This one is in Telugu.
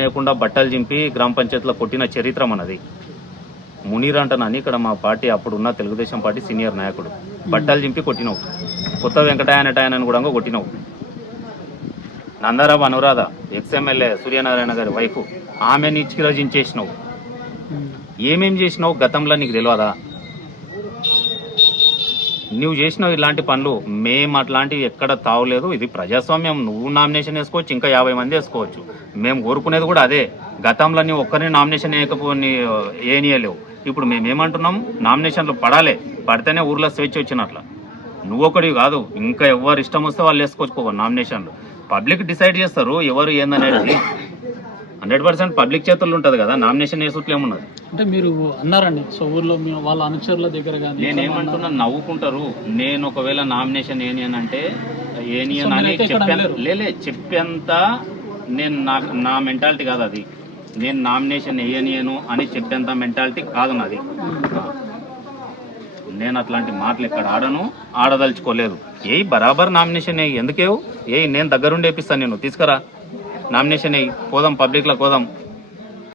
లేకుండా బట్టలు చింపి గ్రామ పంచాయతీలో కొట్టిన చరిత్ర మనది. మునీర్ అంటనని ఇక్కడ మా పార్టీ అప్పుడున్న తెలుగుదేశం పార్టీ సీనియర్ నాయకుడు. బట్టలు చింపి కొట్టినావు. కొత్త వెంకటయ్యనటాయనని కూడా కొట్టినావు. నందారావు అనురాధ ఎక్స్ఎమ్మెల్యే సూర్యనారాయణ గారి వైఫ్, ఆమెని ఇచ్చిరజించేసినావు. ఏమేం చేసినావు గతంలో నీకు తెలియదా? నువ్వు చేసినావు ఇలాంటి పనులు. మేము అట్లాంటివి ఎక్కడ తావలేదు. ఇది ప్రజాస్వామ్యం. నువ్వు నామినేషన్ వేసుకోవచ్చు, ఇంకా 50 మంది వేసుకోవచ్చు. మేము కోరుకునేది కూడా అదే. గతంలో నువ్వు ఒక్కరిని నామినేషన్ వేయనియలేవు. ఇప్పుడు మేమేమంటున్నాం, నామినేషన్లు పడాలి. పడితేనే ఊర్లో స్వేచ్ఛ వచ్చినట్ల. నువ్వు ఒకటి కాదు, ఇంకా ఎవరు ఇష్టం వస్తే వాళ్ళు వేసుకోవచ్చు నామినేషన్లు. పబ్లిక్ డిసైడ్ చేస్తారు ఎవరు ఏందనేది. 100% పబ్లిక్ చేతుల్లో ఉంటుంది కదా. నామినేషన్ వేసుట్లు ఏమున్నది అంటే మీరు అన్నారండి. సో ఊర్లో వాళ్ళ అనుచరుల దగ్గర కానీ నేనేమంటున్నా, నవ్వుకుంటారు. నేను ఒకవేళ నామినేషన్ ఏనియనంటే ఏనియన్ అని చెప్పేంత నేను నా మెంటాలిటీ కాదు అది. నేను నామినేషన్ వేయనియను అని చెప్పేంత మెంటాలిటీ కాదు నాది. నేను అట్లాంటి మాటలు ఇక్కడ ఆడదలుచుకోలేదు. బరాబర్ నామినేషన్ వేయి. ఎందుకేవు నేను దగ్గరుండి వేపిస్తాను. నేను తీసుకురా నామినేషన్ వేయి, పోదాం పబ్లిక్లో పోదాం.